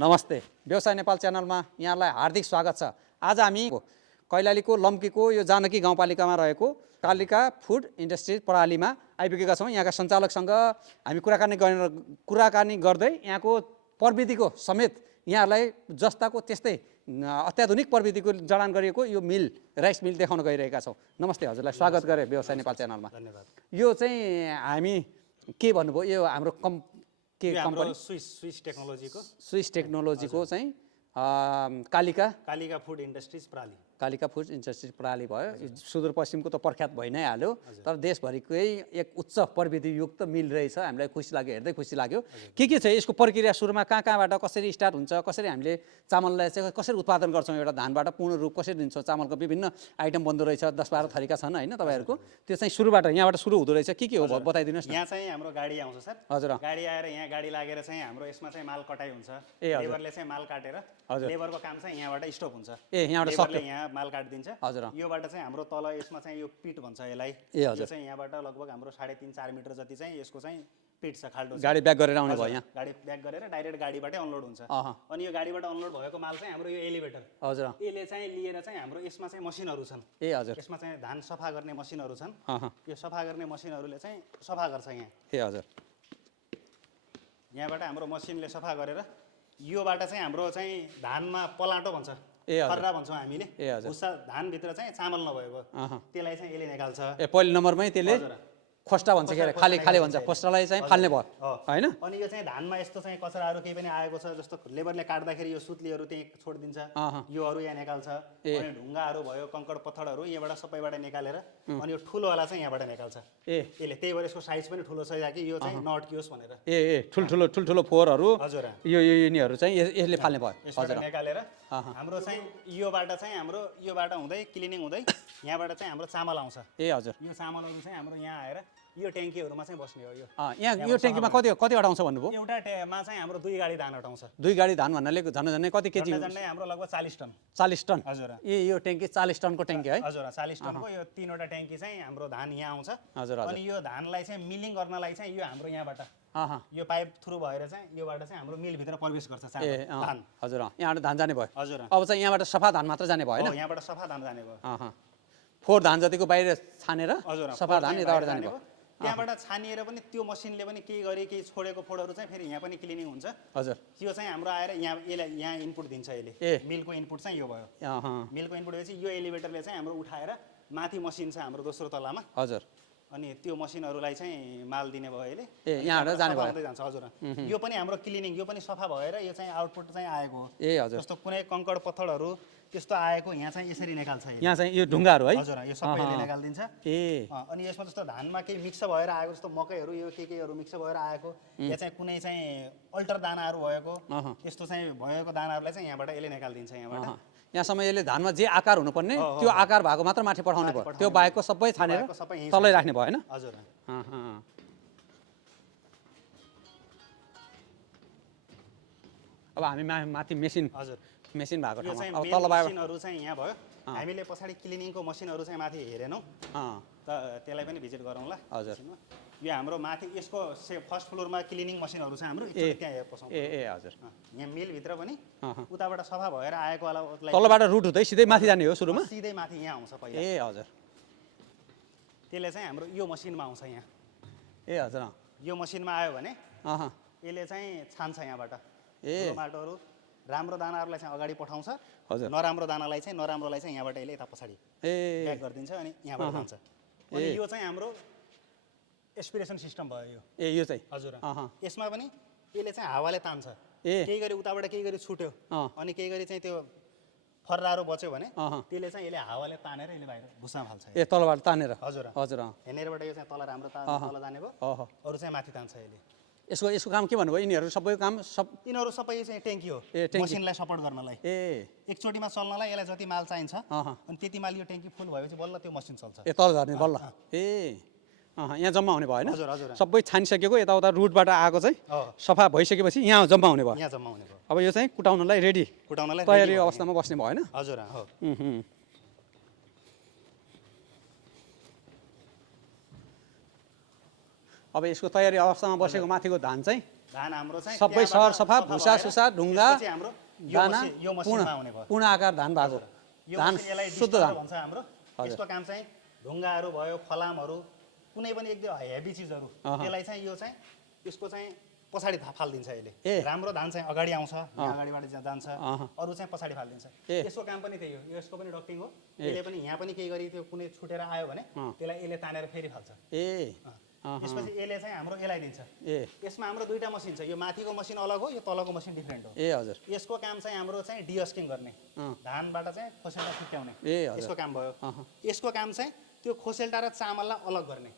नमस्ते व्यवसाय नेपाल च्यानलमा यहाँलाई हार्दिक स्वागत छ। आज हामी कैलालीको लम्कीको यो जानकी गाउँपालिकामा रहेको कालिका फुड इन्डस्ट्रिज प्रणालीमा आइपुगेका छौँ। यहाँका सञ्चालकसँग हामी कुराकानी गर्दै यहाँको प्रविधिको समेत यहाँहरूलाई जस्ताको त्यस्तै अत्याधुनिक प्रविधिको जडान गरिएको यो मिल राइस मिल देखाउन गइरहेका छौँ। नमस्ते, हजुरलाई स्वागत गरे व्यवसाय नेपाल च्यानलमा। धन्यवाद। यो चाहिँ हामी के भन्नुभयो, यो हाम्रो कम्पनी स्विस टेक्नोलोजीको चाहिँ कालिका फुड इन्डस्ट्रिज प्रणाली भयो। सुदूरपश्चिमको त प्रख्यात भइ नै हाल्यो, तर देशभरिकै एक उच्च प्रविधियुक्त मिल रहेछ। हामीलाई खुसी लाग्यो, हेर्दै खुसी लाग्यो। के छ यसको प्रक्रिया? सुरुमा कहाँबाट कसरी स्टार्ट हुन्छ, कसरी हामीले चामललाई चाहिँ कसरी उत्पादन गर्छौँ, एउटा धानबाट पूर्ण रूप कसरी दिन्छौँ, चामलको विभिन्न आइटम बन्दो रहेछ, 10-12 थरीका छन् होइन तपाईँहरूको। त्यो चाहिँ यहाँबाट सुरु हुँदो रहेछ। के हो बताइदिनुहोस् न। यहाँ चाहिँ हाम्रो गाडी आउँछ सर। हजुर। गाडी आएर यहाँ गाडी लागेर चाहिँ हाम्रो यसमा चाहिँ माल कटाइ हुन्छ। लेबरले चाहिँ माल काटेर, लेबरको काम चाहिँ यहाँबाट स्टप हुन्छ। लेबरले यहाँ माल काटिदिन्छ। हजुर। योबाट चाहिँ हाम्रो तल यसमा चाहिँ यो पिट भन्छ यसलाई। यो चाहिँ यहाँबाट लगभग हाम्रो 3.5-4 मिटर जति चाहिँ यसको चाहिँ पिट छ, खाल्डो छ। गाडी ब्याक गरेर आउने भयो यहाँ। गाडी ब्याक गरेर डाइरेक्ट गाडीबाटै अनलोड हुन्छ। अनि यो गाडीबाट अनलोड भएको माल चाहिँ हाम्रो यो एलिभेटर, हजुर, यसले चाहिँ लिएर चाहिँ हाम्रो यसमा चाहिँ मसिनहरू छन्। हजुर। यसमा चाहिँ धान सफा गर्ने मसिनहरू छन्। यो सफा गर्ने मसिनहरूले चाहिँ सफा गर्छ यहाँ। हजुर। यहाँबाट हाम्रो मसिनले सफा गरेर योबाट चाहिँ हाम्रो चाहिँ धानमा पलाटो भन्छ, खर्रा भन्छौँ हामीले। भुसा धानभित्र चाहिँ चामल नभएको त्यसलाई चाहिँ यसले निकाल्छ। पहिलो नम्बरमै त्यसले खोस्टा भन्छ, के अरे खाली भन्छ, खोस्टालाई चाहिँ फाल्ने भयो होइन। अनि यो चाहिँ धानमा यस्तो चाहिँ कचराहरू केही पनि आएको छ, जस्तो लेबरले काट्दाखेरि यो सुत्लीहरू त्यही छोडिदिन्छ, योहरू यहाँ निकाल्छ। अनि ढुङ्गाहरू भयो, कंकड पत्थरहरू यहाँबाट सबैबाट निकालेर अनि यो ठुलोवाला चाहिँ यहाँबाट निकाल्छ यसले। त्यही भएर यसको साइज पनि ठुलो छ, या कि यो चाहिँ नअट्कियोस् भनेर। ठुल्ठुलो फोहोरहरू, हजुर, यिनीहरू चाहिँ यसले फाल्ने भयो। हजुर। निकालेर हाम्रो चाहिँ योबाट चाहिँ हाम्रो योबाट हुँदै क्लिनिङ हुँदै यहाँबाट चाहिँ हाम्रो चामल आउँछ। हजुर। यो चामलहरू चाहिँ हाम्रो यहाँ आएर यो ट्याङ्कीहरूमा चाहिँ बस्ने हो। यहाँ यो ट्याङ्कीमा कति अटाउँछ भन्नुभयो? एउटा मा चाहिँ हाम्रो 2 गाडी धान अटाउँछ। 2 गाडी धान भन्नाले झन्डै कति केजी? झन्डै हाम्रो लगभग 40 टन। 40 टन? हजुर। यो ट्याङ्की 40 टनको ट्याङ्की है? हजुर, 40 टनको यो 3वटा ट्याङ्की चाहिँ हाम्रो धान यहाँ आउँछ। हजुर। अनि यो धानलाई चाहिँ मिलिङ गर्नलाई चाहिँ यो हाम्रो यहाँबाट यो पाइप थ्रु भएर चाहिँ योबाट चाहिँ हाम्रो मिलभित्र प्रवेश गर्छ धान। हजुर। यहाँबाट धान जाने भयो। हजुर। अब चाहिँ यहाँबाट सफा धान मात्र जाने भयो होइन? यहाँबाट सफा धान जाने भयो। फोहोर धान जतिको बाहिर छानेर सफा धान यताबाट जाने भयो। त्यहाँबाट छानिएर पनि त्यो मसिनले पनि केही गरी केही छोडेको फोहोरहरू चाहिँ फेरि यहाँ पनि क्लिनिङ हुन्छ। हजुर। यो चाहिँ हाम्रो आएर यहाँ इनपुट दिन्छ यसले। मिलको इनपुट चाहिँ यो भयो। मिलको इनपुट भएपछि यो एलिभेटरले चाहिँ हाम्रो उठाएर माथि मसिन छ हाम्रो दोस्रो तलामा। हजुर। अनि त्यो मसिनहरूलाई चाहिँ माल दिने भयो यसले। यहाँबाट जाने भयो। जान्छ। हजुर। यो पनि हाम्रो क्लिनिङ, यो पनि सफा भएर यो चाहिँ आउटपुट चाहिँ आएको हो। हजुर। जस्तो कुनै कंकड पत्थरहरू त्यस्तो आएको यहाँ चाहिँ यसरी निकाल्छ। यहाँ चाहिँ यो ढुङ्गाहरू है? हजुर। यो सबैले निकालिदिन्छ। अनि यसमा जस्तो धानमा केही मिक्स भएर आएको, जस्तो मकैहरू यो केहीहरू मिक्स भएर आएको, या चाहिँ कुनै चाहिँ अल्टर दानाहरू भएको, त्यस्तो चाहिँ भएको दानाहरूलाई चाहिँ यहाँबाट यसले निकालिदिन्छ। यहाँबाट यहाँसम्म यसले धानमा जे आकार हुनुपर्ने त्यो आकार भएको मात्र माथि पठाउने भयो। त्यो बाहेकको सबै छानेर तलै राख्ने भयो होइन? हजुर। अब हामी माथि मेसिन भएको यो चाहिँ मसिनहरू चाहिँ यहाँ भयो। हामीले पछाडि क्लिनिङको मसिनहरू चाहिँ माथि हेरेनौँ, त त्यसलाई पनि भिजिट गरौँला। हजुर। यो हाम्रो माथि यसको फर्स्ट फ्लोरमा क्लिनिङ मसिनहरू छ हाम्रो, त्यहाँ पसौँ। हजुर। यहाँ मिलभित्र पनि उताबाट सफा भएर आएको वाला तलबाट रुट हुँदै सिधै माथि जाने हो? सुरुमा सिधै माथि यहाँ आउँछ पहिला। हजुर। त्यसले चाहिँ हाम्रो यो मसिनमा आउँछ यहाँ। हजुर। यो मसिनमा आयो भने यसले चाहिँ छान्छ यहाँबाट माटोहरू। राम्रो दानाहरूलाई चाहिँ अगाडि पठाउँछ। हजुर। नराम्रो दानालाई चाहिँ यहाँबाट यसले यता पछाडि प्याक गरिदिन्छ अनि यहाँबाट जान्छ। अनि यो चाहिँ हाम्रो एस्पिरेसन सिस्टम भयो यो चाहिँ। हजुर। यसमा पनि यसले चाहिँ हावाले तान्छ। केही गरी उताबाट केही गरी छुट्यो अनि केही गरी चाहिँ त्यो फर्राहरू बच्यो भने त्यसले चाहिँ यसले हावाले तानेर यसले बाहिर भुसामा फाल्छ। तलबाट तानेर? हजुर। हजुर। यहाँनिरबाट यो चाहिँ तल राम्रो तल जाने भयो, अरू चाहिँ माथि तान्छ यसले। यसको काम के भन्नुभयो? यिनीहरू सबैको काम यिनीहरू सबै चाहिँ ट्याङ्की हो, मसिनलाई सपोर्ट गर्नलाई। एकचोटिमा चल्नलाई यसलाई जति माल चाहिन्छ अनि त्यति माल यो ट्याङ्की फुल भएपछि बल्ल त्यो मसिन चल्छ। तल झर्ने बल्ल। यहाँ जम्मा हुने भयो होइन? हजुर। हजुर। सबै छानिसकेको यताउता रुटबाट आएको चाहिँ सफा भइसकेपछि यहाँ जम्मा हुने भयो। यहाँ जम्मा हुने भयो। अब यो चाहिँ कुटाउनलाई तयारी अवस्थामा बस्ने भयो होइन? हजुर। अब यसको तयारी अवस्थामा बसेको माथिको धान चाहिँ धान हाम्रो चाहिँ सबै त्यहाँबाट सरसफा भुसा भएर सुसा ढुङ्गा त्यसपछि हाम्रो दाना यो मसिनमा आउने भयो पूर्ण आकार धान भएको यो धान मसिन यसलाई शुद्ध डिस्टर धान भन्छ हाम्रो यसको काम चाहिँ ढुङ्गाहरू भयो फलामहरू कुनै पनि एकदम हेभी चिजहरू त्यसलाई चाहिँ यो चाहिँ यसको चाहिँ पछाडि फालिदिन्छ यसले राम्रो धान चाहिँ अगाडि आउँछ यहाँ अगाडिबाट जान्छ अरू चाहिँ पछाडि फालिदिन्छ यसको काम पनि त्यही हो यसको पनि डक्टिङ हो यसले पनि यहाँ पनि केही गरी त्यो कुनै छुटेर आयो भने त्यसलाई यसले तानेर फेरि फाल्छ त्यसपछि यसले चाहिँ हाम्रो यसलाई दिन्छ यसमा हाम्रो दुईटा मसिन छ यो माथिको मसिन अलग हो यो तलको मसिन डिफ्रेन्ट हो हजुर यसको काम चाहिँ हाम्रो चाहिँ डिस्किङ गर्ने धानबाट चाहिँ खोसेल्टा छुट्याउने यसको काम भयो यसको काम चाहिँ त्यो खोसेल्टा र चामललाई अलग गर्ने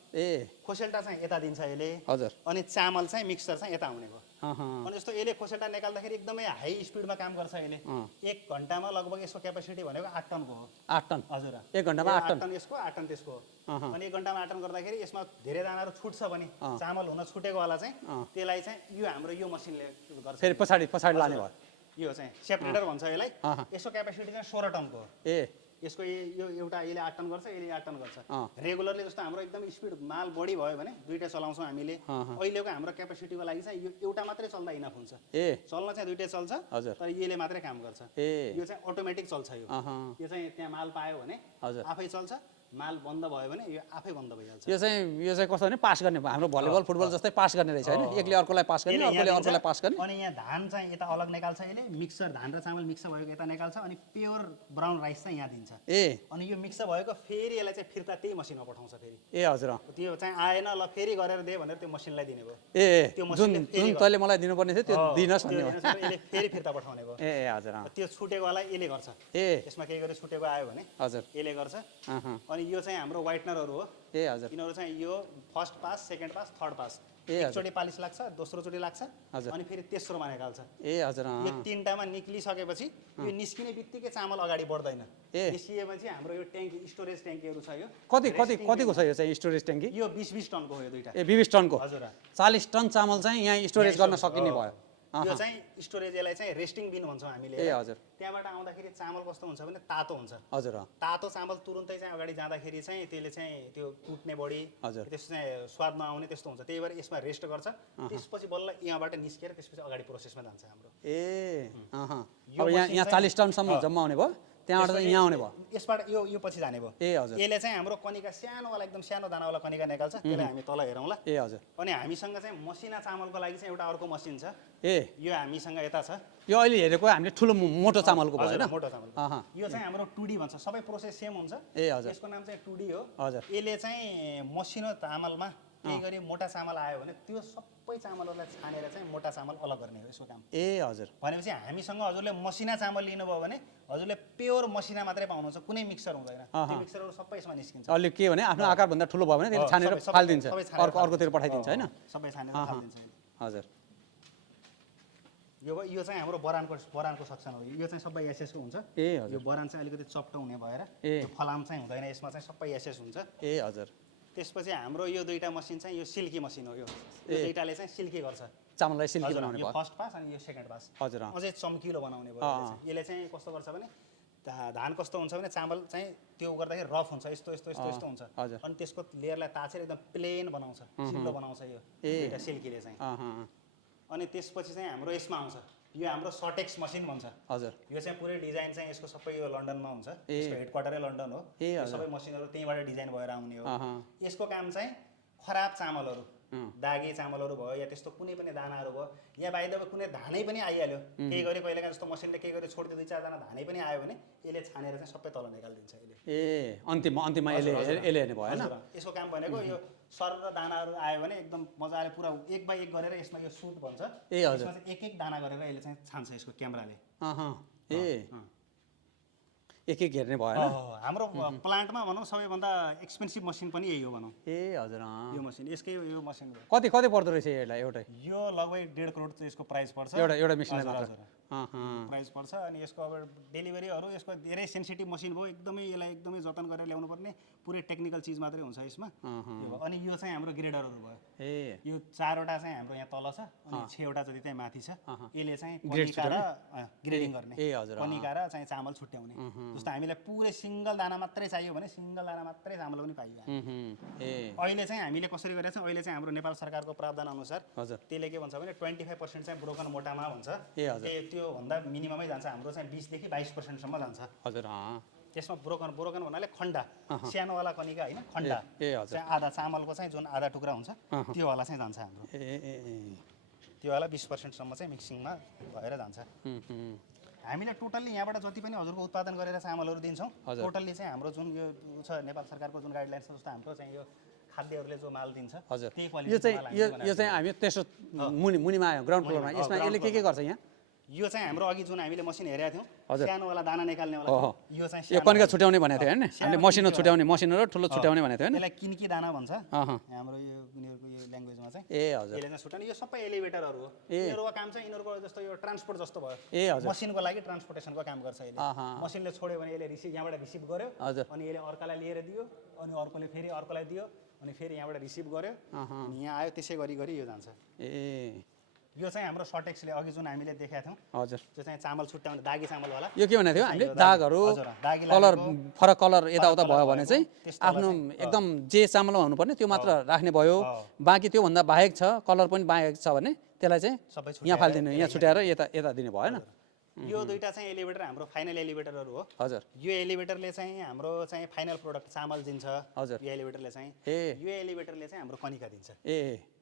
खोसेल्टा चाहिँ यता दिन्छ यसले हजुर अनि चामल चाहिँ मिक्सर चाहिँ यता आउने भयो अनि यस्तो यसले खोसेल्टा निकाल्दाखेरि एकदमै हाई स्पिडमा काम गर्छ यसले 1 घन्टामा लगभग यसको क्यापेसिटी भनेको 8 टनको हो 8 टन हजुर 1 घन्टामा 8 टन यसको 8 टन त्यसको अनि 1 घन्टामा 8 टन गर्दाखेरि यसमा धेरै दानाहरू छुट्छ पनि चामल हुन छुटेको वाला चाहिँ त्यसलाई चाहिँ यो हाम्रो यो मसिनले गर्छ फेरि पछाडि लाने भयो यो चाहिँ सेपरेटर भन्छ यसलाई यसको क्यापेसिटी चाहिँ 16 टनको हो यसको यो एउटा यसले 8 टन गर्छ यसले 8 टन गर्छ रेगुलरली जस्तो हाम्रो एकदम स्पिड माल बढी भयो भने दुईटा चलाउँछौँ हामीले अहिलेको हाम्रो क्यापेसिटीको लागि चाहिँ यो एउटा मात्रै चल्दा इनफ हुन्छ चल्न चाहिँ दुईटै चल्छ तर यसले मात्रै काम गर्छ यो चाहिँ अटोमेटिक चल्छ यो चाहिँ त्यहाँ माल पायो भने आफै चल्छ माल बन्द भयो भने यो आफै बन्द भइहाल्छ यो चाहिँ कस्तो भने पास गर्ने हाम्रो भलिबल फुटबल जस्तै पास गर्ने रहेछ हैन एकले अर्कोलाई पास गर्ने अर्कोले अर्कोलाई पास गर्ने अनि यहाँ धान चाहिँ यता अलग निकाल्छ यसले मिक्सर धान र चामल मिक्स भएको यता निकाल्छ अनि प्योर ब्राउन राइस चाहिँ यहाँ दिन्छ अनि यो मिक्स भएको फेरि यसलाई चाहिँ फिर्ता त्यही मसिनमा पठाउँछ फेरि हजुर त्यो चाहिँ आएन ल फेरि गरेर दे भनेर त्यो मसिनलाई दिने भयो त्यो जुन तैँले मलाई दिनुपर्ने थियो त्यो दिनस् भन्ने हो यसले फेरि फिर्ता पठाउने भयो हजुर त्यो छुटेकोलाई यसले गर्छ यसमा केही गरी छुटेको आयो भने हजुर यसले गर्छ अनि यो चाहिँ हाम्रो व्हाइटनरहरू हो हजुर यिनीहरू चाहिँ यो first pass second pass third pass एकचोटि पालिस लाग्छ दोस्रो चोटि लाग्छ अनि फेरि तेस्रोमा निकाल्छ हजुर यो तीनटामा निक्लिसकेपछि यो निस्किने बित्तिकै चामल अगाडि बढ्दैन निस्किएपछि हाम्रो यो ट्याङ्की स्टोरेज ट्याङ्कीहरू छ यो कतिको छ यो चाहिँ स्टोरेज ट्याङ्की यो 20 टनको हो यो दुईटा 20 टनको हजुर 40 टन चामल चाहिँ यहाँ स्टोरेज गर्न सकिने भयो यो चाहिँ स्टोरेज यसलाई चाहिँ रेस्टिङ बिन भन्छौँ हामीले हजुर त्यहाँबाट आउँदाखेरि चामल कस्तो हुन्छ भने तातो हुन्छ हजुर तातो चामल तुरुन्तै चाहिँ अगाडि जाँदाखेरि चाहिँ त्यसले चाहिँ त्यो टुट्ने बढी त्यसो चाहिँ स्वाद नआउने त्यस्तो हुन्छ त्यही भएर यसमा रेस्ट गर्छ त्यसपछि बल्ल यहाँबाट निस्केर त्यसपछि अगाडि प्रोसेसमा जान्छ हाम्रो अब यहाँ 40 टनसम्म जम्मा हुने भयो त्यहाँबाट यहाँ आउने भयो यसबाट यो पछि जाने भयो हजुर यसले चाहिँ हाम्रो कनिका सानोवाला एकदम सानो दानावाला कनिका निकाल्छ त्यसलाई हामी तल हेरौँला हजुर अनि हामीसँग चाहिँ मसिना चामलको लागि चाहिँ एउटा अर्को मसिन छ यो हामीसँग यता छ यो अहिले हेरेको हामीले ठुलो मोटो चामलको भयो हैन मोटो चामल यो चाहिँ हाम्रो 2D भन्छ सबै प्रोसेस सेम हुन्छ हजुर यसको नाम चाहिँ 2D हो हजुर यसले चाहिँ मसिनो चामलमा केही गरी मोटा चामल आयो भने त्यो सबै चामलहरूलाई छानेर चाहिँ मोटा चामल अलग गर्ने हो यसको काम हजुर भनेपछि हामीसँग हजुरले मसिना चामल लिनुभयो भने हजुरले प्योर मसिना मात्रै पाउनुहुन्छ कुनै मिक्सर हुँदैन त्यो मिक्सरहरू सबै यसमा निस्किन्छ अलि के भने आफ्नो आकार भन्दा ठुलो भयो भने त्यसले छानेर फालिदिन्छ अर्कोतिर पठाइदिन्छ हैन सबै छानेर फालिदिन्छ हजुर यो चाहिँ हाम्रो बरानको सक्सन हो यो चाहिँ सबै एसएसको हुन्छ यो बरान चाहिँ अलिकति चप्टो हुने भएर यो फलाम चाहिँ हुँदैन यसमा चाहिँ सबै एसएस हुन्छ हजुर त्यसपछि हाम्रो यो दुईटा मसिन चाहिँ यो सिल्की मसिन हो यो दुईटाले चाहिँ सिल्की गर्छ चामललाई सिल्की बनाउने भयो फर्स्ट पास अनि यो सेकेन्ड पास हजुर अझै चम्किलो बनाउने भयो यसले चाहिँ कस्तो गर्छ भने धान कस्तो हुन्छ भने चामल चाहिँ त्यो गर्दाखेरि रफ हुन्छ यस्तो हुन्छ अनि त्यसको लेयरलाई ताछेर एकदम प्लेन बनाउँछ सिल्लो बनाउँछ यो दुईटा सिल्कीले चाहिँ अनि त्यसपछि चाहिँ हाम्रो यसमा आउँछ यो हाम्रो सटेक्स मसिन भन्छ हजुर यो चाहिँ पुरै डिजाइन चाहिँ यसको सबै यो लन्डनमा हुन्छ यसको हेडक्वार्टरै लन्डन हो सबै मसिनहरू त्यहीँबाट डिजाइन भएर आउने हो यसको काम चाहिँ खराब चामलहरू दागी चामलहरू भयो या त्यस्तो कुनै पनि दानाहरू भयो या बाहिर कुनै धानै पनि आइहाल्यो केही गरी कहिलेकाहीँ जस्तो मसिनले केही गरी छोडिदियो 2-4 जना धानै पनि आयो भने यसले छानेर चाहिँ सबै तल निकालिदिन्छ यसले अन्तिममा यसले हेर्ने भयो हैन यसको काम भनेको यो सर र दानाहरू आयो भने एकदम मजाले पुरा 1 बाइ 1 गरेर यसमा यो सुट भन्छ यसमा चाहिँ एक दाना गरेर यसले चाहिँ छान्छ यसको क्यामेराले एक हेर्ने भयो हैन हाम्रो प्लान्टमा भनौँ सबैभन्दा एक्सपेन्सिभ मसिन पनि यही हो भनौँ हजुर यो मसिन यसकै यो मसिन हो कति पर्दो रहेछ यसलाई एउटै यो लगभग 1.5 करोड चाहिँ यसको प्राइस पर्छ एउटा मेसिनलाई मात्र प्राइस पर्छ। अनि यसको अब डेलिभरीहरू यसको धेरै सेन्सिटिभ मसिन भयो, एकदमै यसलाई एकदमै जतन गरेर ल्याउनु पर्ने पुरै टेक्निकल चिज मात्रै हुन्छ यसमा। अनि यो चाहिँ हाम्रो ग्रेडरहरू भयो। यो 4वटा चाहिँ हाम्रो यहाँ तल छ अनि 6वटा जति चाहिँ माथि छ। यसले चाहिँ कनिका र ग्रेडिङ गर्ने, कनिका र चाहिँ चामल छुट्याउने। जस्तो हामीलाई पुरै सिङ्गल दाना मात्रै चाहियो भने सिङ्गल दाना मात्रै चामल पनि पाइयो। अहिले चाहिँ हामीले कसरी गरेका छौँ, अहिले चाहिँ हाम्रो नेपाल सरकारको प्रावधान अनुसार त्यसले के भन्छ भने 25% चाहिँ ब्रोकन मोटामा भन्छ। त्यो भन्दा मिनिममै जान्छ, हाम्रो चाहिँ 20 देखि 22% सम्म जान्छ। त्यसमा ब्रोकन भन्नाले खण्डा, सानोवाला कनिका होइन, खण्डा चाहिँ आधा चामलको चाहिँ जुन आधा टुक्रा हुन्छ त्योवाला चाहिँ जान्छ हाम्रो। त्योवाला 20% सम्म चाहिँ मिक्सिङमा भएर जान्छ। हामीले टोटल्ली यहाँबाट जति पनि हजुरको उत्पादन गरेर चामलहरू दिन्छौँ, टोटल्ली चाहिँ हाम्रो जुन यो छ नेपाल सरकारको जुन गाइडलाइन्स छ, जस्तो हाम्रो चाहिँ यो खाद्यहरूले जो माल दिन्छ त्यही क्वालिटी। यो चाहिँ हामी तेस्रो मुनिमा आयो, ग्राउन्ड फ्लोरमा। यसमा यसले के गर्छ यहाँ? यो चाहिँ हाम्रो अघि जुन हामीले मसिन हेरेका थियौँ, सानोवाला दाना निकाल्नेवाला, यो चाहिँ यो कनिका छुट्याउने भनेको थियो हैन? हामीले मसिनो छुट्याउने, मसिनो र ठुलो छुट्याउने भनेको थियो हैन? यसलाई किनकी दाना भन्छ हाम्रो यो उनीहरूको यो ल्याङ्ग्वेजमा चाहिँ। यसले चाहिँ छुट्याउने। यो सबै एलिभेटरहरू हो। यिनीहरूको काम चाहिँ यिनीहरूको जस्तो यो ट्रान्सपोर्ट जस्तो भयो। मसिनको लागि ट्रान्सपोर्टेसनको काम गर्छ यसले। मसिनले छोड्यो भने यसले यहाँबाट रिसिभ गर्यो, अनि यसले अर्कालाई लिएर दियो, अनि अर्कोले फेरि अर्कोलाई दियो, अनि फेरि यहाँबाट रिसिभ गर्यो, अनि यहाँ आयो। त्यसै गरी गरी यो जान्छ। यो चाहिँ हाम्रो सर्टेक्सले अघि जुन हामीले देखाएको थियौँ, त्यो चाहिँ चामल छुट्याउने दागी चामलवाला। यो के भनेको थियो हामीले? दागहरू, कलर, फरक कलर यताउता भयो भने चाहिँ आफ्नो एकदम जे चामलमा हुनुपर्ने त्यो मात्र राख्ने भयो। बाँकी त्योभन्दा बाहेक छ, कलर पनि बाहेक छ भने त्यसलाई चाहिँ यहाँ फालिदिनु, यहाँ छुट्याएर यता दिने भएन। यो दुईटा चाहिँ एलिभेटर हाम्रो फाइनल एलिभेटरहरू हो। यो एलिभेटरले चाहिँ हाम्रो चाहिँ फाइनल प्रोडक्ट चामल दिन्छ। यो एलिभेटरले चाहिँ यो एलिभेटरले चाहिँ हाम्रो कनिका दिन्छ।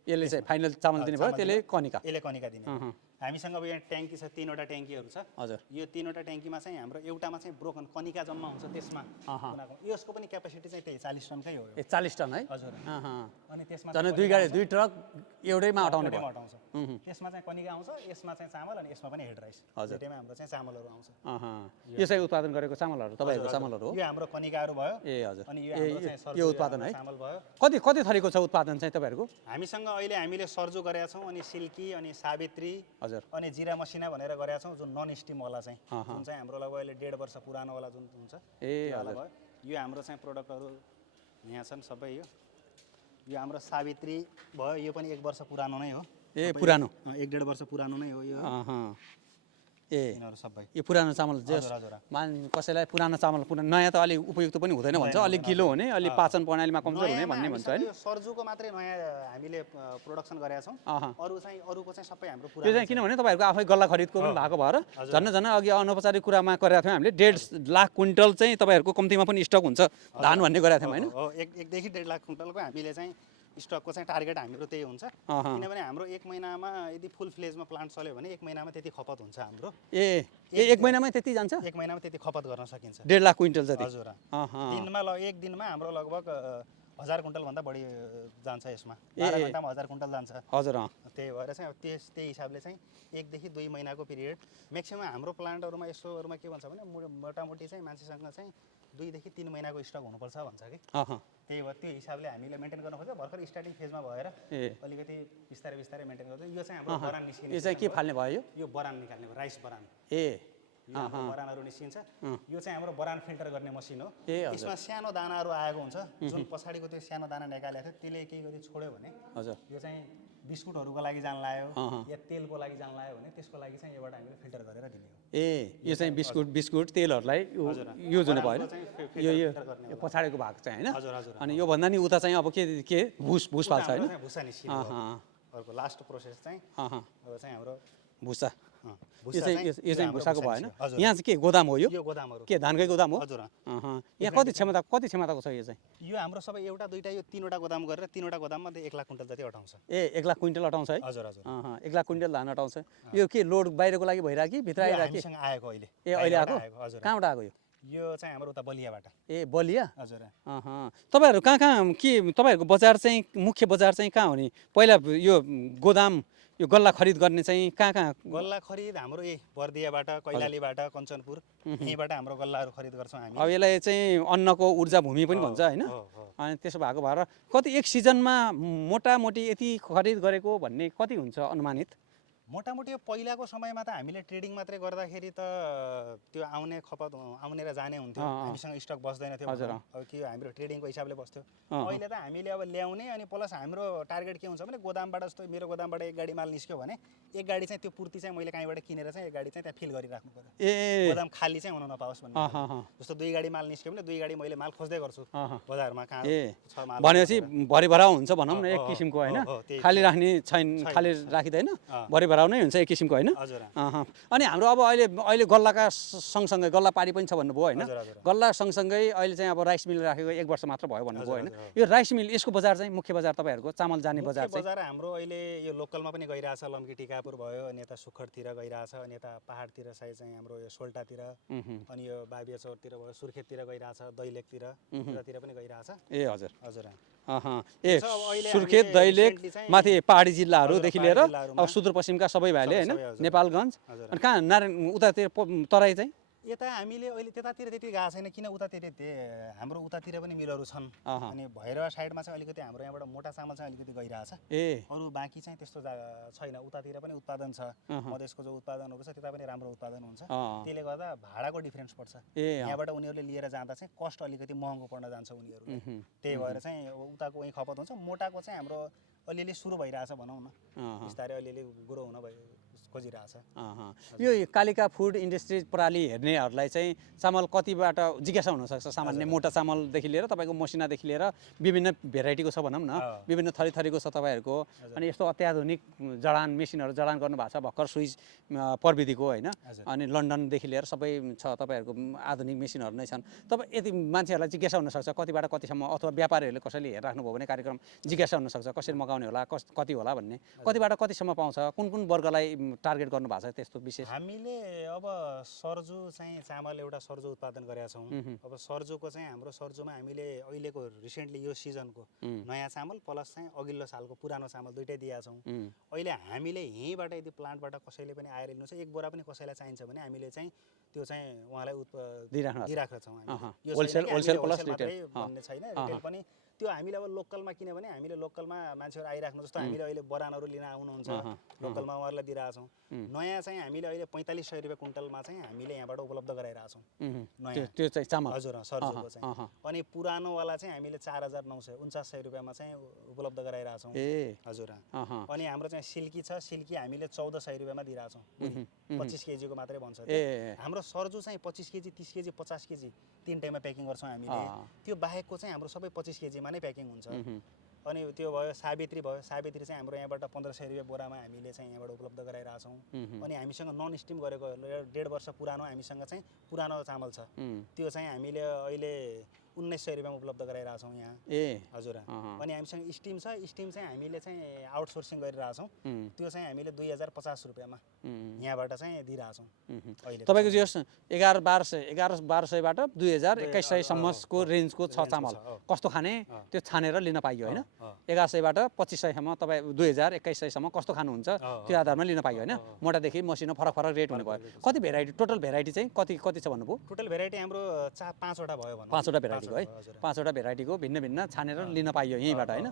यसले चाहिँ फाइनल चामल दिने भयो, त्यसले कनिका, यसले कनिका दिने। हामीसँग अब यहाँ ट्याङ्की छ, 3वटा ट्याङ्कीहरू छ। यो 3वटा ट्याङ्कीमा चाहिँ हाम्रो एउटामा चाहिँ ब्रोकन कनिका जम्मा हुन्छ। त्यसमा यसको पनि क्यापासिटी चाहिँ त्यही 40 टनकै हो। 40 टन है? अनि त्यसमा झन् 2 गाडी 2 ट्रक एउटैमा अटाउने भयो। त्यसमा चाहिँ कनिका आउँछ, यसमा चाहिँ चामल, अनि यसमा पनि हेड राइस। दुईटैमा हाम्रो चाहिँ चामलहरू आउँछ। यो चाहिँ उत्पादन गरेको चामलहरू तपाईँहरूको चामलहरू हो? यो हाम्रो कनिकाहरू भयो। अनि यो उत्पादन है? चामल भयो। कति थरीको छ उत्पादन चाहिँ तपाईँहरूको? हामीसँग अहिले हामीले सर्जु गरेका छौँ, अनि सिल्की, अनि सावित्री, अनि जिरा मसिना भनेर गरेका छौँ, जुन नन स्टिमवाला चाहिँ, जुन चाहिँ हाम्रो लगभग अहिले 1.5 वर्ष पुरानोवाला जुन हुन्छ। यो हाम्रो चाहिँ प्रोडक्टहरू यहाँ छन् सबै। यो हाम्रो सावित्री भयो, यो पनि 1 वर्ष पुरानो नै हो। पुरानो 1.5 वर्ष पुरानो नै हो यो। सबै यो पुरानो चामल कसैलाई पुरानो चामल नयाँ त अलिक उपयुक्त पनि हुँदैन भन्छ, अलिक गिलो हुने, अलिक पाचन प्रणालीमा कमजोर हुने भन्ने भन्छ हैन? सर्जुको मात्रै नयाँ हामीले प्रोडक्सन गरेका छौँ। अरूको चाहिँ सबै हाम्रो पुरानो। त्यो चाहिँ किनभने तपाईँहरूको आफै गल्ला खरिदको पनि भएको भएर झन् अघि अनौपचारिक कुरामा गरेका थियौँ हामीले 1.5 लाख क्विन्टल चाहिँ तपाईँहरूको कम्तीमा पनि स्टक हुन्छ धान भन्ने गरेका थियौँ हैन? 1 देखि 1.5 लाख क्विन्टलको हामीले चाहिँ स्टकको चाहिँ टार्गेट हाम्रो त्यही हुन्छ। किनभने हाम्रो 1 महिनामा यदि फुल फ्लेजमा प्लान्ट चल्यो भने 1 महिनामा त्यति खपत हुन्छ हाम्रो। 1 महिनामै त्यति जान्छ? 1 महिनामा त्यति खपत गर्न सकिन्छ। 1.5 लाख क्विन्टल जति? हजुर। एक दिनमा हाम्रो लगभग 1000 क्विन्टल भन्दा बढी जान्छ यसमा। 12 घन्टामा 1000 क्विन्टल जान्छ। हजुर। त्यही भएर चाहिँ त्यही हिसाबले चाहिँ 1 देखि 2 महिनाको पिरियड म्याक्सिमम हाम्रो प्लान्टहरूमा यस्तोहरूमा के भन्छ भने मोटामोटी चाहिँ मान्छेसँग चाहिँ 2 देखि 3 महिनाको स्टक हुनुपर्छ भन्छ कि। त्यही भएर त्यो हिसाबले हामीले मेन्टेन गर्न खोज्छ। भर्खर स्टार्टिङ फेजमा भएर अलिकति बिस्तारै मेन्टेन गर्छ। यो चाहिँ हाम्रो बरान निस्किने। यो चाहिँ के फाल्ने भयो? यो बरान निकाल्ने हो, राइस बरान। बरानहरू निस्किन्छ। यो चाहिँ हाम्रो बरान फिल्टर गर्ने मसिन हो। यसमा सानो दानाहरू आएको हुन्छ, जुन पछाडिको त्यो सानो दाना निकालेको थियो त्यसले केही गरी छोड्यो भने यो चाहिँ बिस्कुटहरूको लागि जान लाग्यो या तेलको लागि जान लाग्यो भने त्यसको लागि चाहिँ योबाट हामीले फिल्टर गरेर दिने हो। यो चाहिँ बिस्कुट तेलहरूलाई युज हुने भयो यो पछाडिको भाग चाहिँ हैन? अनि यो भन्दा नि उता चाहिँ अब के भुस फाल्छ हैन? भुसा निस्किन्छ। अर्को लास्ट प्रोसेस चाहिँ अब चाहिँ हाम्रो भुसा। यो चाहिँ भुसाको भएन? यहाँ चाहिँ के गोदाम हो? यो गोदामहरू के धानकै गोदाम हो? हजुर। यहाँ कति क्षमताको छ यो चाहिँ? यो हाम्रो सबै एउटा दुईटा यो 3वटा गोदाम गरेर 3वटा गोदाममा 1 लाख क्विन्टल जति अटाउँछ। 1 लाख क्विन्टल अटाउँछ है? हजुर। 1 लाख क्विन्टल धान अटाउँछ। यो के लोड बाहिरको लागि भइरहेको कि भित्र आइरहेको? हामीसँग आएको अहिले। अहिले आएको? कहाँबाट आएको यो? यो चाहिँ हाम्रो उता बलियाबाट। बलिया? हजुर। तपाईँहरू कहाँ के तपाईँहरूको बजार चाहिँ मुख्य बजार चाहिँ कहाँ हो नि? पहिला यो गोदाम यो गल्ला खरिद गर्ने चाहिँ कहाँ? गल्ला खरिद हाम्रो बर्दियाबाट, कैलालीबाट, कञ्चनपुर यहीँबाट हाम्रो गल्लाहरू खरिद गर्छौँ हामी। अब यसलाई चाहिँ अन्नको ऊर्जा भूमि पनि भन्छ हैन? अनि त्यसो भएको भएर कति एक सिजनमा मोटामोटी यति खरिद गरेको भन्ने कति हुन्छ अनुमानित? मोटामोटी यो पहिलाको समयमा त हामीले ट्रेडिङ मात्रै गर्दाखेरि त त्यो आउने खपत आउने र जाने हुन्थ्यो, हामीसँग स्टक बस्दैन थियो, अब के हाम्रो ट्रेडिङको हिसाबले बस्थ्यो। अहिले त हामीले अब ल्याउने अनि प्लस हाम्रो टार्गेट के हुन्छ भने गोदामबाट जस्तो मेरो गोदामबाट एक गाडी माल निस्क्यो भने एक गाडी चाहिँ त्यो पूर्ति चाहिँ मैले कहीँबाट किनेर चाहिँ एक गाडी चाहिँ त्यहाँ फिल गरिराख्नु पर्यो, गोदाम खाली चाहिँ हुन नपाओस् भन्ने। जस्तो 2 गाडी माल निस्क्यो भने 2 गाडी मैले माल खोज्दै गर्छु बजारमा कहाँ छ माल, भनेपछि भरिभराउ हुन्छ भनौँ न एक किसिमको होइन, खाली राख्ने छैन, खाली राखिँदैन, भरिभराउ नै हुन्छ एक किसिमको होइन। अनि हाम्रो अब अहिले गल्लाका सँगसँगै गल्ला पारी पनि छ भन्नुभयो होइन, गल्ला सँगसँगै अहिले चाहिँ अब राइस मिल राखेको 1 वर्ष मात्र भयो भन्नुभयो होइन। यो राइस मिल यसको बजार चाहिँ मुख्य बजार तपाईँहरूको चामल जाने बजार चाहिँ हाम्रो अहिले यो लोकलमा पनि गइरहेछ, लम्की टिकापुर भयो, अनि यता सुखरतिर गइरहेछ, अनि यता पहाडतिर सायद चाहिँ हाम्रो यो सोल्टातिर, अनि यो बाबिया चौरतिर भयो, सुर्खेततिर गइरहेछ, दैलेकतिर त्यतातिर पनि गइरहेछ। ए हजुर हजुर ए सुर्खेत दैलेक माथि पहाडी जिल्लाहरूदेखि लिएर अब सुदूरपश्चिमका सबै भाइले होइन, नेपालगञ्ज अनि कहाँ नारायण उतातिर तराई चाहिँ यता हामीले अहिले त्यतातिर त्यति गएको छैन, किन उतातिर हाम्रो उतातिर पनि मिलहरू छन्, अनि भैरवा साइडमा चाहिँ अलिकति हाम्रो यहाँबाट मोटा चामल चाहिँ अलिकति गइरहेछ, अरू बाँकी चाहिँ त्यस्तो छैन। उतातिर पनि उत्पादन छ, मधेसको जो उत्पादनहरू छ त्यता पनि राम्रो उत्पादन हुन्छ, त्यसले गर्दा भाडाको डिफरेन्स पर्छ, यहाँबाट उनीहरूले लिएर जाँदा चाहिँ कस्ट अलिकति महँगो पर्न जान्छ उनीहरूले, त्यही भएर चाहिँ उताको वहीँ खपत हुन्छ। मोटाको चाहिँ हाम्रो अलिअलि सुरु भइरहेछ भनौँ न, बिस्तारै अलिअलि ग्रो हुन खोजिरहेछ। यो कालिका फुड इन्डस्ट्री प्रणाली हेर्नेहरूलाई चाहिँ चामल कतिबाट जिज्ञासा हुनसक्छ, सामान्य मोटा चामलदेखि लिएर तपाईँको मसिनादेखि लिएर विभिन्न भेराइटीको छ भनौँ न, विभिन्न थरी थरीको छ तपाईँहरूको, अनि यस्तो अत्याधुनिक जडान मेसिनहरू जडान गर्नुभएको छ भर्खर स्विच प्रविधिको होइन, अनि लन्डनदेखि लिएर सबै छ तपाईँहरूको आधुनिक मेसिनहरू नै छन्। तपाईँ यति मान्छेहरूलाई जिज्ञासा हुनसक्छ कतिबाट कतिसम्म, अथवा व्यापारीहरूले कसैले हेरिराख्नुभयो भने कार्यक्रम जिज्ञासा हुनसक्छ कसरी मगाउने होला, कति होला भन्ने, कतिबाट कतिसम्म पाउँछ, कुन कुन वर्गलाई टार्गेट गर्नु भएको छ त्यस्तो विशेष? हामीले अब सर्जु चाहिँ चामल एउटा सर्जु उत्पादन गरेका छौँ। अब सर्जुको चाहिँ हाम्रो सर्जुमा हामीले अहिलेको रिसेन्टली यो सिजनको नयाँ चामल प्लस चाहिँ अघिल्लो सालको पुरानो चामल दुइटै दिएका छौँ। अहिले हामीले यहीँबाट यदि प्लान्टबाट कसैले पनि आएर लिनु छ, एक बोरा पनि कसैलाई चाहिन्छ भने हामीले चाहिँ त्यो चाहिँ उहाँलाई दिइराखेका छौँ। होलसेल प्लस रिटेल भन्ने छैन, रिटेल पनि त्यो हामीले अब लोकलमा, किनभने हामीले लोकलमा मान्छेहरू आइराख्नु, जस्तो हामीले अहिले बरानहरू लिन आउनुहुन्छ लोकलमा उहाँहरूलाई दिइरहेछौँ। नयाँ चाहिँ हामीले अहिले 4500 रुपियाँ कुइन्टलमा चाहिँ हामीले यहाँबाट उपलब्ध गराइरहेछौँ नयाँ त्यो चाहिँ चामल। हजुर सर्जुको चाहिँ। अनि पुरानोवाला चाहिँ हामीले 4949 रुपियाँमा चाहिँ उपलब्ध गराइरहेछौँ। हजुर। अनि हाम्रो चाहिँ सिल्की छ, सिल्की हामीले 1400 रुपियाँमा दिइरहेछौँ, 25 केजीको मात्रै भन्छ। हाम्रो सर्जु चाहिँ 25 केजी 30 केजी 50 केजी 3 टाइममा प्याकिङ गर्छौँ हामीले। त्यो बाहेकको चाहिँ हाम्रो सबै 25 केजीमा नै प्याकिङ हुन्छ। अनि त्यो भयो सावित्री भयो, सावित्री चाहिँ हाम्रो यहाँबाट 1500 रुपियाँ बोरामा हामीले चाहिँ यहाँबाट उपलब्ध गराइरहेछौँ। अनि हामीसँग नन स्टिम गरेको 1.5 वर्ष पुरानो हामीसँग चाहिँ पुरानो चामल छ, त्यो चाहिँ हामीले अहिले 1900 रुपियाँमा उपलब्ध गराइरहेछौँ यहाँ। हजुर। अनि हामीसँग स्टिम छ, स्टिम चाहिँ हामीले चाहिँ आउटसोर्सिङ गरिरहेछौँ, त्यो चाहिँ हामीले 2050 रुपियाँमा यहाँबाट चाहिँ दिइरहेछौँ अहिले। तपाईँको जो 1100-1200बाट 2000-2100सम्मको रेन्जको छ चामल, कस्तो खाने त्यो छानेर लिन पाइयो होइन। 1100बाट 2500सम्म तपाईँ 2000-2100सम्म कस्तो खानुहुन्छ त्यो आधारमा लिन पाइयो होइन। मोटादेखि मसिनो फरक फरक रेट हुने भयो। कति भेराइटी, टोटल भेराइटी चाहिँ कति छ भन्नुभयो? टोटल भेराइटी हाम्रो 5वटा भयो भन्नु। 5वटा भेराइटीको है, 5वटा भेराइटीको भिन्न भिन्न छानेर लिन पाइयो यहीँबाट होइन।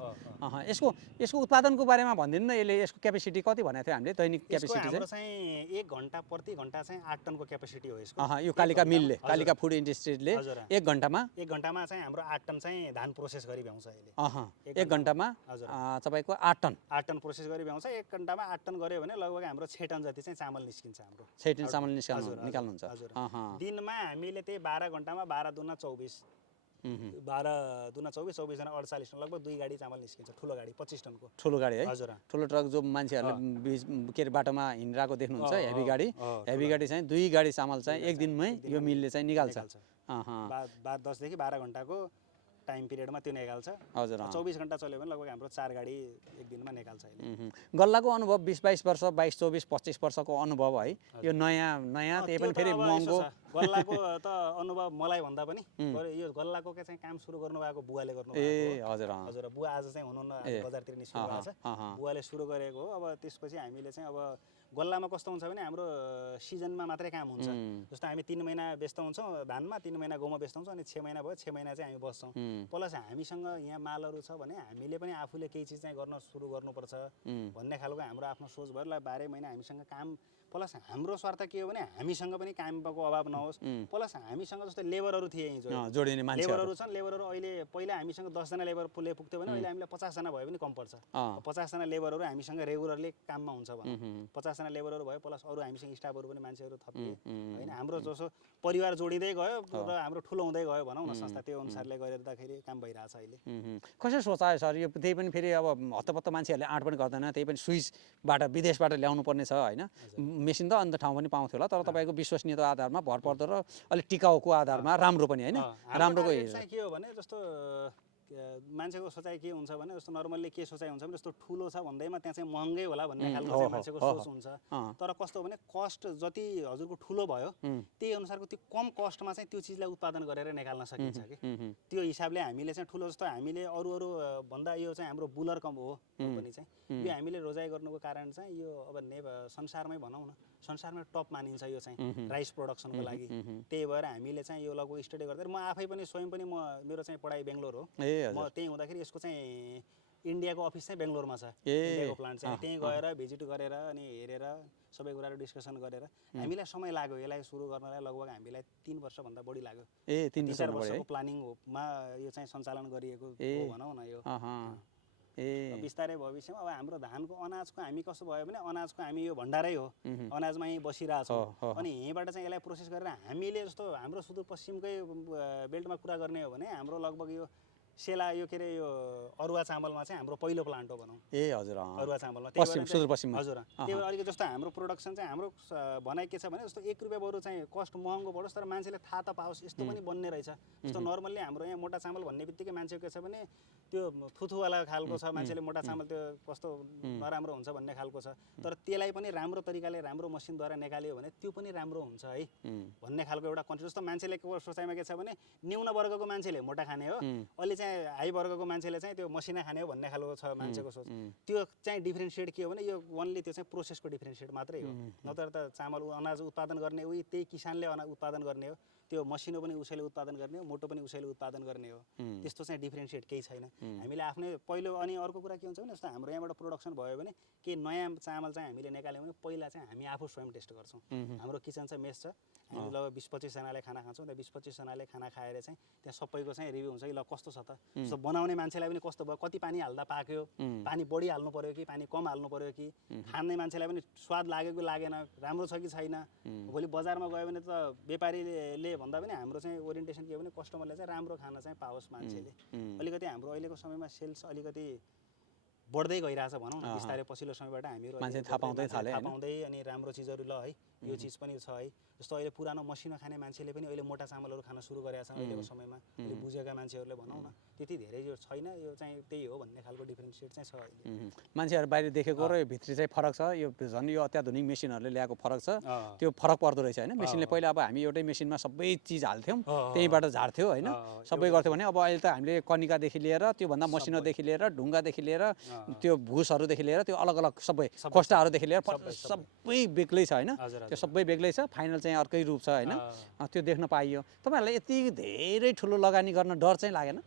यसको उत्पादनको बारेमा भनिदिनु न, यसको क्यापेसिटी कति भनेको थियो हामीले, दैनिक क्यापेसिटी चाहिँ 1 घन्टा प्रति घन्टा चाहिँ 8 टनको क्यापेसिटी हो यसको। यो कालिका मिलले, कालिका फुड इन्डस्ट्रीले 1 घन्टामा चाहिँ हाम्रो 8 टन चाहिँ धान प्रोसेस गरी भ्याउँछ अहिले। 1 घन्टामा तपाईँको 8 टन प्रोसेस गरी भ्याउँछ। 1 घन्टामा 8 टन गऱ्यो भने लगभग हाम्रो 6 टन जति चाहिँ चामल निस्किन्छ हाम्रो। 6 टन चामल निकाल्नुहुन्छ। दिनमा हामीले त्यही 12 घन्टामा 12 दुना 24, 12 दुना 24, 24 दुना 48 टन, लगभग 2 गाडी चामल निस्किन्छ, ठुलो गाडी 25 टनको। ठुलो गाडी है? हजुर। ठुलो ट्रक जो मान्छेहरूले के अरे बाटोमा हिँडिरहेको देख्नुहुन्छ, हेभी गाडी चाहिँ 2 गाडी चामल चाहिँ एक दिनमै यो मिलले चाहिँ निकाल्छ। 10 देखि 12 घन्टाको टाइम पिरियडमा त्यो निकाल्छ। हजुर। 24 घन्टा चल्यो भने लगभग हाम्रो 4 गाडी एक दिनमा निकाल्छ अहिले। गल्लाको अनुभव 20-22 वर्ष, 22-24, 25 वर्षको अनुभव है, यो नयाँ त्यही पनि फेरि महँगो। गल्लाको त अनुभव मलाई भन्दा पनि यो गल्लाको के चाहिँ काम सुरु गर्नुभएको बुवाले गर्नुभएको। हजुर। हजुर। बुवा आज चाहिँ हुनुहुन्न, बजारतिर निस्किनु भएको छ, बुवाले सुरु गरेको हो। अब त्यसपछि हामीले चाहिँ अब गल्लामा कस्तो हुन्छ भने हाम्रो सिजनमा मात्रै काम हुन्छ। जस्तो हामी 3 महिना व्यस्त हुन्छौँ धानमा, 3 महिना गहुँमा व्यस्त हुन्छौँ, अनि 6 महिना भयो, 6 महिना चाहिँ हामी बस्छौँ। प्लस हामीसँग यहाँ मालहरू छ भने हामीले पनि आफूले केही चिज चाहिँ गर्न सुरु गर्नुपर्छ भन्ने खालको हाम्रो आफ्नो सोच भयो। ल 12 महिना हामीसँग काम, प्लस हाम्रो स्वार्थ के हो भने हामीसँग पनि कामको अभाव नहोस्, प्लस हामीसँग जस्तो लेबरहरू थिए यहीँ जोडिने मान्छे लेबरहरू छन्। लेबरहरू अहिले पहिला हामीसँग 10 जना लेबर पुग्थ्यो भने अहिले हामीलाई 50 जना भयो भने कम पर्छ। 50 जना लेबरहरू हामीसँग रेगुलरली काममा हुन्छ भनौँ। 50 जना लेबरहरू भयो, प्लस अरू हामीसँग स्टाफहरू पनि मान्छेहरू थपिए होइन। हाम्रो जसो परिवार जोडिँदै गयो र हाम्रो ठुलो हुँदै गयो भनौँ न संस्था, त्यो अनुसारले गरिरहँदाखेरि काम भइरहेछ अहिले। कसरी सोचायो सर यो? त्यही पनि फेरि अब हत्तपत्त मान्छेहरूले आँट पनि गर्दैन, त्यही पनि स्विसबाट विदेशबाट ल्याउनु पर्ने छ होइन। मेसिन त अन्त ठाउँ पनि पाउँथ्यो होला, तर तपाईँको विश्वसनीयता आधारमा भरपर्दो र अलिक टिकाउको आधारमा राम्रो पनि होइन। राम्रोको चाहिँ के हो भने जस्तो मान्छेको सोचाइ के हुन्छ भने जस्तो नर्मल्ली के सोचाइ हुन्छ भने जस्तो ठुलो छ भन्दैमा त्यहाँ चाहिँ महँगै होला भन्ने खालको चाहिँ मान्छेको सोच हुन्छ। तर कस्तो भने कस्ट जति हजुरको ठुलो भयो त्यही अनुसारको त्यो कम कस्टमा चाहिँ त्यो चिजलाई उत्पादन गरेर निकाल्न सकिन्छ कि। त्यो हिसाबले हामीले चाहिँ ठुलो जस्तो हामीले अरू भन्दा यो चाहिँ हाम्रो बुलर कम हो कम्पनी चाहिँ। यो हामीले रोजाइ गर्नुको कारण चाहिँ यो अब संसारमै भनौँ न, संसारमै टप मानिन्छ यो चाहिँ राइस प्रोडक्सनको लागि। त्यही भएर हामीले चाहिँ यो लगभग स्टडी गर्दा म आफै पनि स्वयं पनि मेरो चाहिँ पढाइ बेङ्गलोर हो। म त्यहीँ हुँदाखेरि यसको चाहिँ इन्डियाको अफिस चाहिँ बेङ्गलोरमा छ। इन्डियाको प्लान्ट चाहिँ त्यहीँ गएर भिजिट गरेर अनि हेरेर सबै कुराहरू डिस्कसन गरेर हामीलाई समय लाग्यो यसलाई सुरु गर्नलाई। लगभग हामीलाई 3 वर्षभन्दा बढी लाग्यो। 3-4 वर्षको प्लानिङमा यो चाहिँ सञ्चालन गरिएको हो भनौँ न यो। बिस्तारै भविष्यमा अब हाम्रो धानको अनाजको हामी कस्तो भयो भने अनाजको हामी यो भण्डारै हो, अनाजमा यहीँ बसिरहेछौँ। अनि यहीँबाट चाहिँ यसलाई प्रोसेस गरेर हामीले जस्तो हाम्रो सुदूरपश्चिमकै बेल्टमा कुरा गर्ने हो भने हाम्रो लगभग यो सेला यो के अरे यो अरुवा चामलमा चाहिँ हाम्रो पहिलो प्लान्ट हो भनौँ। हजुर अरुवा चामलमा सुदूरपश्चिममा हजुर। त्यही भएर अलिकति जस्तो हाम्रो प्रोडक्सन चाहिँ हाम्रो भनाइ के छ भने जस्तो 1 रुपियाँ बरु चाहिँ कस्ट महँगो परोस् तर मान्छेले थाहा त पाओस् यस्तो पनि बन्ने रहेछ। जस्तो नर्मल्ली हाम्रो यहाँ मोटा चामल भन्ने बित्तिकै मान्छेको के छ भने त्यो थुथुवाला खालको छ, मान्छेले मोटा चामल त्यो कस्तो नराम्रो हुन्छ भन्ने खालको छ। तर त्यसलाई पनि राम्रो तरिकाले राम्रो मसिनद्वारा निकाल्यो भने त्यो पनि राम्रो हुन्छ है भन्ने खालको एउटा कन्सेप्ट। जस्तो मान्छेले सोचाइमा के छ भने न्यून वर्गको मान्छेले मोटा खाने हो, अहिले चाहिँ हाई वर्गको मान्छेले चाहिँ त्यो मसिना खाने हो भन्ने खालको छ मान्छेको सोच। त्यो चाहिँ डिफ्रेन्सिएट के हो भने यो ओन्ली त्यो चाहिँ प्रोसेसको डिफ्रेन्सिएट मात्रै हो। नत्र त चामल अनाज उत्पादन गर्ने उही त्यही किसानले उत्पादन गर्ने हो, त्यो मसिनो पनि उसैले उत्पादन गर्ने हो, मोटो पनि उसैले उत्पादन गर्ने हो। त्यस्तो चाहिँ डिफ्रेन्सिएट केही छैन। हामीले आफ्नै पहिलो अनि अर्को कुरा के हुन्छ भने जस्तो हाम्रो यहाँबाट प्रोडक्सन भयो भने केही नयाँ चामल चाहिँ हामीले निकाल्यौँ भने पहिला चाहिँ हामी आफू स्वयं टेस्ट गर्छौँ। हाम्रो किचन चाहिँ मेस छ, हामी लगभग 20-25 जनाले खाना खान्छौँ। त्यहाँ 20-25 जनाले खाना खाएर चाहिँ त्यहाँ सबैको चाहिँ रिभ्यू हुन्छ कि ल कस्तो छ त। जस्तो बनाउने मान्छेलाई पनि कस्तो भयो, कति पानी हाल्दा पाक्यो, पानी बढी हाल्नु पर्यो कि पानी कम हाल्नु पर्यो कि, खाने मान्छेलाई पनि स्वाद लाग्यो कि लागेन, राम्रो छ कि छैन। भोलि बजारमा गयो भने त व्यापारीले भन्दा पनि हाम्रो चाहिँ ओरिएन्टेसन के हो भने कस्टमरले चाहिँ राम्रो खाना चाहिँ पाओस् मान्छेले। अलिकति हाम्रो अहिलेको समयमा सेल्स अलिकति बढ्दै गइरहेछ भनौँ न। बिस्तारै पछिल्लो समयबाट हामीहरू थाहा पाउँदै अनि राम्रो चिजहरू ल है यो चिज पनि छ है। जस्तो अहिले पुरानो मसिनो खाने मान्छेले पनि अहिले मोटा चामलहरू खान सुरु गरेका छ अहिलेको समयमा। अहिले बुझेका मान्छेहरूले भनौँ न त्यति धेरै यो छैन, यो चाहिँ त्यही हो भन्ने खालको डिफ्रेन्सिएट चाहिँ छ अहिले। मान्छेहरू बाहिर देखेको र यो भित्री चाहिँ फरक छ। यो झन् यो अत्याधुनिक मेसिनहरूले ल्याएको फरक छ, त्यो फरक पर्दो रहेछ होइन। मेसिनले पहिला अब हामी एउटै मेसिनमा सबै चिज हाल्थ्यौँ, त्यहीँबाट झार्थ्यो होइन, सबै गर्थ्यौँ भने अब अहिले त हामीले कनिकादेखि लिएर त्योभन्दा मसिनोदेखि लिएर ढुङ्गादेखि लिएर त्यो भुसहरूदेखि लिएर त्यो अलग अलग सबै खोस्टाहरूदेखि लिएर सबै बेग्लै छ होइन। त्यो सबै बेग्लै छ, फाइनल चाहिँ अर्कै रूप छ होइन। त्यो देख्न पाइयो। तपाईँहरूलाई यति धेरै ठुलो लगानी गर्न डर चाहिँ लागेन?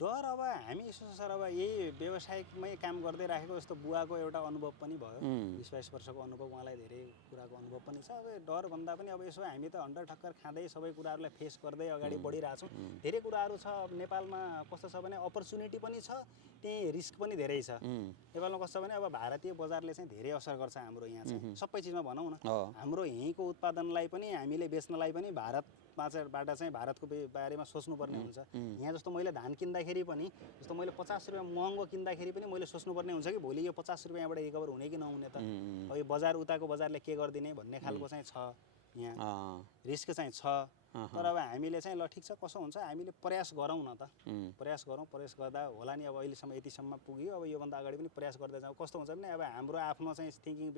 डर अब हामी यसो सर अब यही व्यवसायमै काम गर्दै राखेको जस्तो बुवाको एउटा अनुभव पनि भयो, 20-22 वर्षको अनुभव, उहाँलाई धेरै कुराको अनुभव पनि छ। अब डर भन्दा पनि अब यसो हामी त हन्डर ठक्कर खाँदै सबै कुराहरूलाई फेस गर्दै अगाडि बढिरहेछौँ। धेरै कुराहरू छ नेपालमा। कस्तो छ भने अपर्च्युनिटी पनि छ, त्यही रिस्क पनि धेरै छ। नेपालमा कस्तो छ भने अब भारतीय बजारले चाहिँ धेरै असर गर्छ हाम्रो यहाँ चाहिँ सबै चिजमा भनौँ न। हाम्रो यहीँको उत्पादनलाई पनि हामीले बेच्नलाई पनि भारतबाट चाहिँ भारतको बारेमा सोच्नुपर्ने हुन्छ। यहाँ जस्तो मैले धान किन्दाखेरि पनि जस्तो मैले 50 रुपियाँ महँगो किन्दाखेरि पनि मैले सोच्नुपर्ने हुन्छ कि भोलि यो 50 रुपियाँ यहाँबाट रिकभर हुने कि नहुने त, अब यो बजार उताको बजारले के गरिदिने भन्ने खालको चाहिँ छ यहाँ, रिस्क चाहिँ छ। तर अब हामीले चाहिँ ल ठिक छ कसो हुन्छ हामीले प्रयास गरौँ न त, प्रयास गर्दा होला नि। अब अहिलेसम्म यतिसम्म पुग्यो, अब योभन्दा अगाडि पनि प्रयास गर्दै जाउँ। कस्तो हुन्छ भने अब हाम्रो आफ्नो चाहिँ थिङ्किङ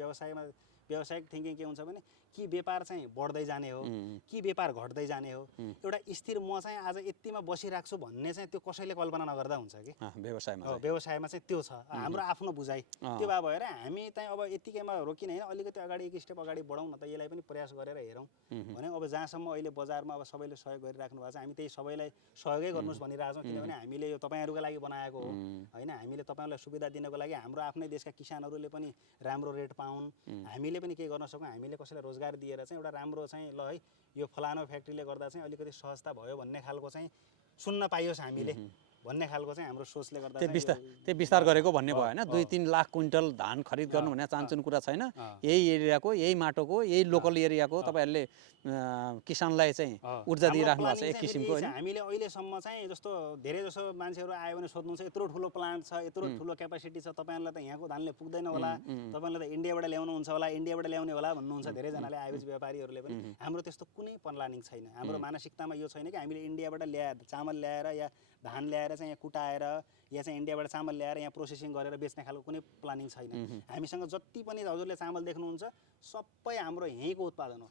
व्यावसायिक थिङ्किङ के हुन्छ भने कि व्यापार चाहिँ बढ्दै जाने हो कि व्यापार घट्दै जाने हो, एउटा स्थिर म चाहिँ आज यतिमा बसिरहेको छु भन्ने चाहिँ त्यो कसैले कल्पना नगर्दा हुन्छ कि व्यवसायमा चाहिँ त्यो छ हाम्रो आफ्नो बुझाइ। त्यो भए भएर हामी चाहिँ अब यतिकैमा रोकिन होइन, अलिकति अगाडि एक स्टेप अगाडि बढौँ न त, यसलाई पनि प्रयास गरेर हेरौँ भने अब जहाँसम्म अहिले बजारमा अब सबैले सहयोग गरिराख्नु भएको छ, हामी त्यही सबैलाई सहयोगै गर्नुहोस् भनिरहेको छौँ। किनभने हामीले यो तपाईँहरूको लागि बनाएको हो होइन, हामीले तपाईँहरूलाई सुविधा दिनको लागि हाम्रो आफ्नै देशका किसानहरूले पनि राम्रो रेट पाउन्, हामीले पनि केही गर्न सकौँ, हामीले कसैलाई रोजगार दिएर चाहिँ एउटा राम्रो चाहिँ ल है यो फलानो फ्याक्ट्रीले गर्दा चाहिँ अलिकति सहजता भयो भन्ने खालको चाहिँ सुन्न पाइयोस् हामीले भन्ने खालको चाहिँ हाम्रो सोचले गर्दा त्यो विस्तार गरेको भन्ने भयो होइन। 2-3 लाख क्विन्टल धान खरिद गर्नु भने चान्चुने कुरा छैन। यही एरियाको, यही माटोको, यही लोकल एरियाको तपाईँहरूले किसानलाई चाहिँ ऊर्जा दिइराख्नु भएको छ एक किसिमको होइन। हामीले अहिलेसम्म चाहिँ जस्तो धेरै जसो मान्छेहरू आयो भने सोध्नुहुन्छ यत्रो ठुलो प्लान्ट छ, यत्रो ठुलो क्यापासिटी छ, तपाईँहरूलाई त यहाँको धानले पुग्दैन होला, तपाईँलाई त इन्डियाबाट ल्याउनुहुन्छ होला, इन्डियाबाट ल्याउने होला भन्नुहुन्छ धेरैजनाले आएपछि व्यापारीहरूले पनि। हाम्रो त्यस्तो कुनै प्लानिङ छैन। हाम्रो मानसिकतामा यो छैन कि हामीले इन्डियाबाट चामल ल्याएर या धान ल्याएर चाहिँ यहाँ कुटाएर या चाहिँ इन्डियाबाट चामल ल्याएर यहाँ प्रोसेसिङ गरेर बेच्ने खालको कुनै प्लानिङ छैन। हामीसँग जति पनि हजुरले चामल देख्नुहुन्छ सबै हाम्रो यहीँको उत्पादन हो,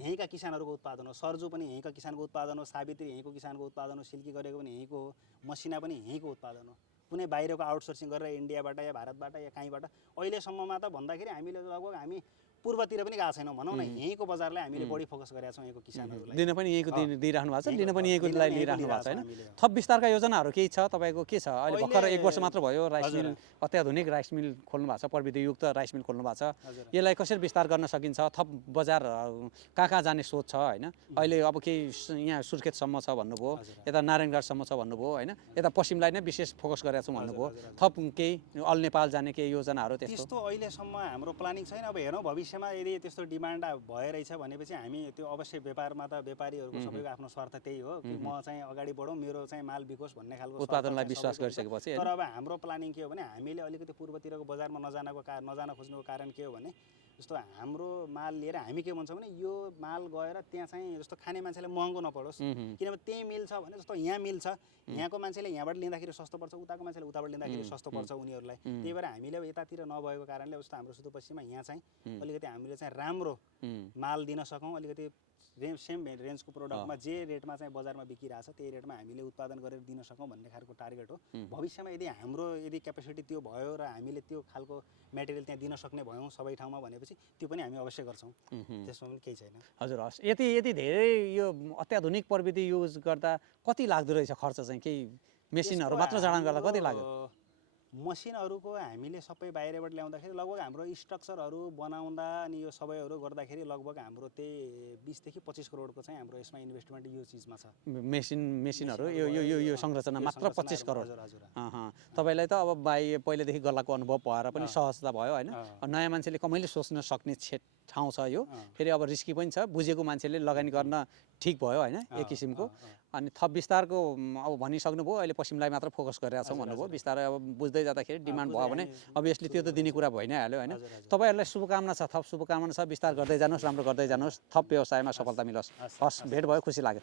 यहीँका किसानहरूको उत्पादन हो। सर्जु पनि यहीँका किसानको उत्पादन हो, सावित्री यहीँको किसानको उत्पादन हो, सिल्की गरेको पनि यहीँको हो, मसिना पनि यहीँको उत्पादन हो। कुनै बाहिरको आउटसोर्सिङ गरेर इन्डियाबाट या भारतबाट या कहीँबाट अहिलेसम्ममा त भन्दाखेरि हामीले लगभग हामी पूर्वतिर पनि गएको छैनौँ भनौँ न, यहीँको बजारलाई हामीले बढी फोकस गरेका छौँ यहीँको किसानहरूलाई। दिन पनि यहीँको दिइराख्नु भएको छ, लिन पनि यहीँकोलाई लिइराख्नु भएको छ होइन। थप विस्तारका योजनाहरू केही छ तपाईँको? के छ अहिले भर्खर 1 वर्ष मात्र भयो राइस मिल, अत्याधुनिक राइस मिल खोल्नु भएको छ, प्रविधियुक्त राइस मिल खोल्नु भएको छ। यसलाई कसरी विस्तार गर्न सकिन्छ? थप बजार कहाँ जाने सोच छ होइन? अहिले अब केही यहाँ सुर्खेतसम्म छ भन्नुभयो, यता नारायणगढसम्म छ भन्नुभयो होइन, यता पश्चिमलाई नै विशेष फोकस गरेका छौँ भन्नुभयो। थप केही अल नेपाल जाने केही योजनाहरू त्यस्तो अहिलेसम्म हाम्रो प्लानिङ छैन। अब हेरौँ भविष्यमा यदि त्यस्तो डिमान्ड भइरहेछ भनेपछि हामी त्यो अवश्य व्यापारमा त व्यापारीहरूको सबैको आफ्नो स्वार्थ त्यही हो कि म चाहिँ अगाडि बढौँ, मेरो चाहिँ माल बिकोस् भन्ने खालको उत्पादनलाई विश्वास गरिसकेपछि। तर अब हाम्रो प्लानिङ के हो भने हामीले अलिकति पूर्वतिरको बजारमा नजान खोज्नुको कारण के हो भने जस्तो हाम्रो माल लिएर हामी के भन्छौँ भने यो माल गएर त्यहाँ चाहिँ जस्तो खाने मान्छेलाई महँगो नपरोस्, किनभने त्यही मिल्छ भने जस्तो यहाँ मिल्छ, यहाँको मान्छेले यहाँबाट लिँदाखेरि सस्तो पर्छ, उताको मान्छेले उताबाट लिँदाखेरि सस्तो पर्छ उनीहरूलाई। त्यही भएर हामीले अब यतातिर नभएको कारणले जस्तो हाम्रो सुदूरपश्चिममा यहाँ चाहिँ अलिकति हामीले चाहिँ राम्रो माल दिन सकौँ, अलिकति सेम रेन्जको प्रोडक्टमा जे रेटमा चाहिँ बजारमा बिकिरहेछ त्यही रेटमा हामीले उत्पादन गरेर दिन सकौँ भन्ने खालको टार्गेट हो। भविष्यमा यदि क्यापेसिटी त्यो भयो र हामीले त्यो खालको मेटेरियल त्यहाँ दिन सक्ने भयौँ सबै ठाउँमा भनेपछि त्यो पनि हामी अवश्य गर्छौँ, त्यसमा पनि केही छैन। हजुर हस्। यति धेरै यो अत्याधुनिक प्रविधि युज गर्दा कति लाग्दो रहेछ खर्च चाहिँ? केही मेसिनहरू मात्र जडान गर्दा कति लाग्यो? मसिनहरूको हामीले सबै बाहिरबाट ल्याउँदाखेरि लगभग हाम्रो स्ट्रक्चरहरू बनाउँदा अनि यो सबैहरू गर्दाखेरि लगभग हाम्रो त्यही 20 देखि 25 करोडको चाहिँ हाम्रो यसमा इन्भेस्टमेन्ट यो चिजमा छ। मेसिनहरू यो संरचना मात्र 25 करोड। तपाईँलाई त अब पहिलेदेखि गर्लाको अनुभव भएर पनि सहजता भयो होइन। नयाँ मान्छेले कमैले सोच्न सक्ने ठाउँ छ यो, फेरि अब रिस्की पनि छ, बुझेको मान्छेले लगानी गर्न ठिक भयो होइन एक किसिमको। अनि थप विस्तारको अब भनिसक्नुभयो, अहिले पश्चिमलाई मात्र फोकस गरिरहेको छौँ भन्नुभयो। बिस्तारै अब बुझ्दै जाँदाखेरि डिमान्ड भयो भने अभियसली त्यो त दिने कुरा भइ नै हाल्यो होइन। तपाईँहरूलाई शुभकामना छ, थप शुभकामना छ, विस्तार गर्दै जानुहोस्, राम्रो गर्दै जानुहोस्, थप व्यवसायमा सफलता मिलोस्। हस्, भेट भयो, खुसी लाग्यो।